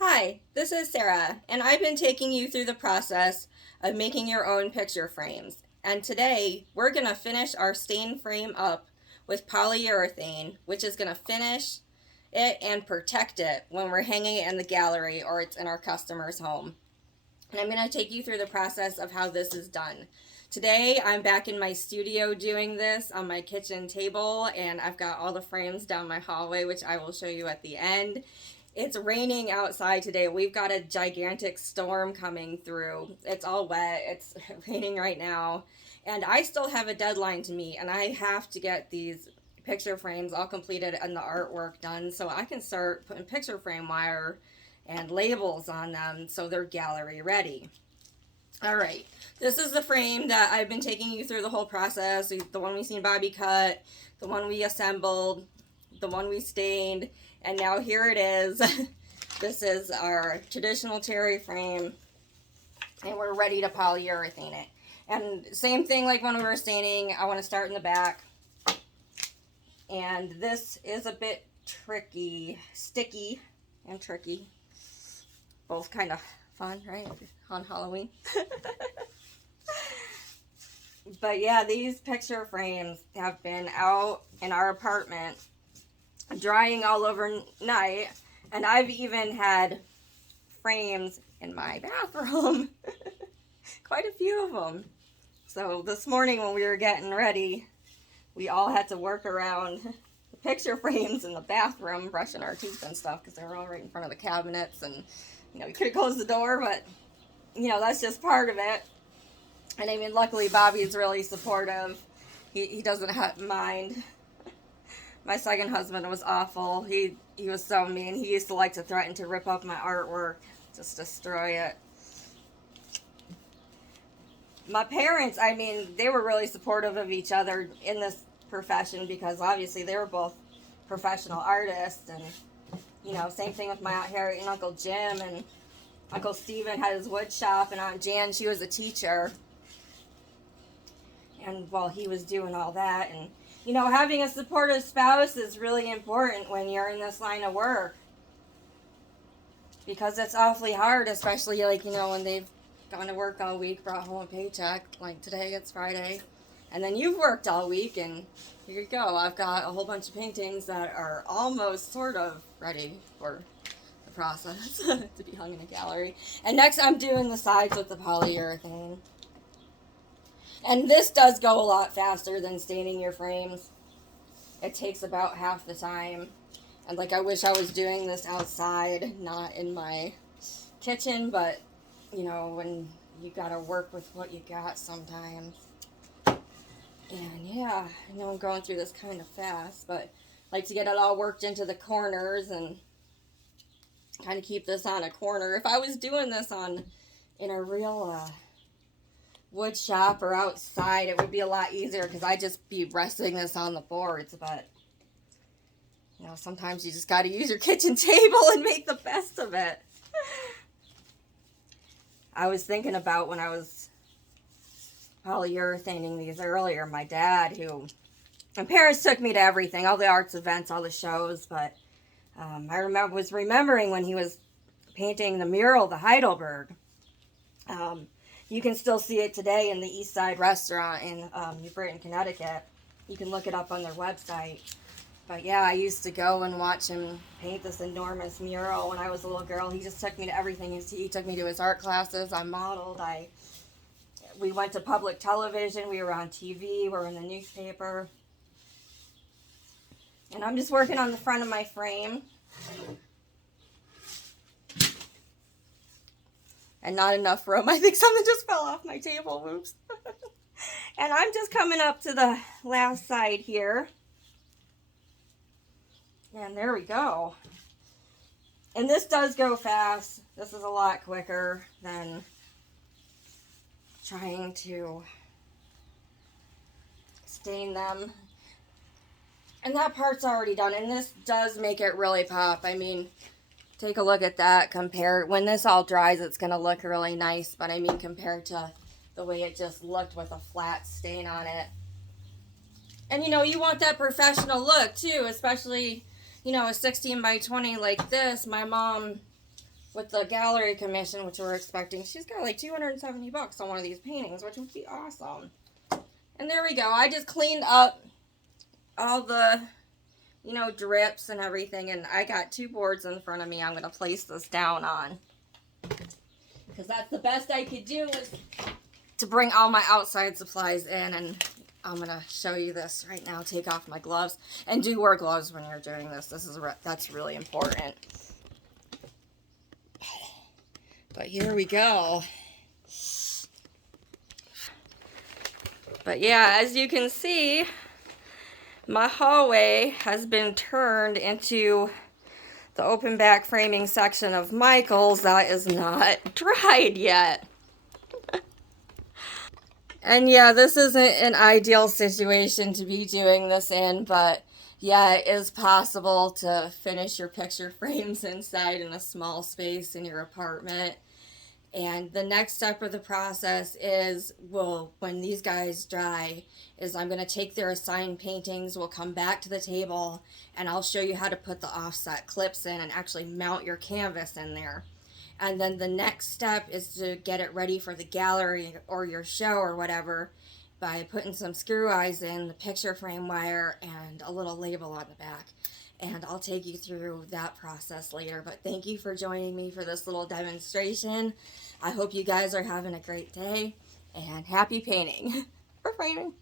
Hi, this is Sarah, and I've been taking you through the process of making your own picture frames. And today, we're going to finish our stain frame up with polyurethane, which is going to finish it and protect it when we're hanging it in the gallery or it's in our customer's home. And I'm going to take you through the process of how this is done. Today, I'm back in my studio doing this on my kitchen table, and I've got all the frames down my hallway, which I will show you at the end. It's raining outside today. We've got a gigantic storm coming through. It's all wet. It's raining right now. And I still have a deadline to meet, and I have to get these picture frames all completed and the artwork done so I can start putting picture frame wire and labels on them so they're gallery ready. All right, this is the frame that I've been taking you through the whole process. The one we seen Bobby cut, the one we assembled, the one we stained, and now here it is. This is our traditional cherry frame, and we're ready to polyurethane it. And same thing like when we were staining, I want to start in the back. And this is a bit tricky, sticky and tricky. Both kind of fun, right? On Halloween. But yeah, these picture frames have been out in our apartment drying all overnight, and I've even had frames in my bathroom. Quite a few of them. So this morning when we were getting ready, we all had to work around the picture frames in the bathroom, brushing our teeth and stuff, because they were all right in front of the cabinets, and we could have closed the door, but that's just part of it. And I mean, luckily Bobby's really supportive. He doesn't mind. My second husband was awful. He was so mean. He used to like to threaten to rip up my artwork, just destroy it. My parents, I mean, they were really supportive of each other in this profession because obviously they were both professional artists. And, same thing with my Aunt Harriet and Uncle Jim. And Uncle Steven had his wood shop, and Aunt Jan, she was a teacher. And while he was doing all that, and having a supportive spouse is really important when you're in this line of work, because it's awfully hard, especially when they've gone to work all week, brought home a paycheck, like today it's Friday, and then you've worked all week, and here you go. I've got a whole bunch of paintings that are almost sort of ready for the process to be hung in a gallery. And next I'm doing the sides with the polyurethane. And this does go a lot faster than staining your frames. It takes about half the time. And I wish I was doing this outside, not in my kitchen, but when you gotta work with what you got sometimes. And yeah, I know I'm going through this kind of fast, but I like to get it all worked into the corners and kind of keep this on a corner. If I was doing this in a real wood shop or outside, it would be a lot easier because I'd just be resting this on the boards. But sometimes you just got to use your kitchen table and make the best of it. I was thinking about when I was polyurethaning these earlier, my dad, my parents took me to everything, all the arts events, all the shows, but I was remembering when he was painting the mural, the Heidelberg. You can still see it today in the East Side restaurant in New Britain, Connecticut. You can look it up on their website. But yeah, I used to go and watch him paint this enormous mural when I was a little girl. He just took me to everything. He took me to his art classes. I modeled. We went to public television. We were on TV. We were in the newspaper. And I'm just working on the front of my frame. And not enough room. I think something just fell off my table. Oops. And I'm just coming up to the last side here. And there we go. And this does go fast. This is a lot quicker than trying to stain them. And that part's already done. And this does make it really pop. I mean, take a look at that. When this all dries, it's going to look really nice. But I mean, compared to the way it just looked with a flat stain on it. And you want that professional look too, especially a 16 by 20 like this. My mom with the gallery commission, which we're expecting. She's got like $270 on one of these paintings, which would be awesome. And there we go. I just cleaned up all the, you know, drips and everything, and I got 2 boards in front of me I'm going to place this down on. Because that's the best I could do, was to bring all my outside supplies in, and I'm going to show you this right now. Take off my gloves, and do wear gloves when you're doing this. That's really important. But here we go. But yeah, as you can see, my hallway has been turned into the open back framing section of Michael's that is not dried yet. And yeah, this isn't an ideal situation to be doing this in, but yeah, it is possible to finish your picture frames inside in a small space in your apartment. And the next step of the process is, well, when these guys dry, is I'm going to take their assigned paintings, we'll come back to the table, and I'll show you how to put the offset clips in and actually mount your canvas in there. And then the next step is to get it ready for the gallery or your show or whatever by putting some screw eyes in, the picture frame wire, and a little label on the back. And I'll take you through that process later. But thank you for joining me for this little demonstration. I hope you guys are having a great day, and happy painting or framing.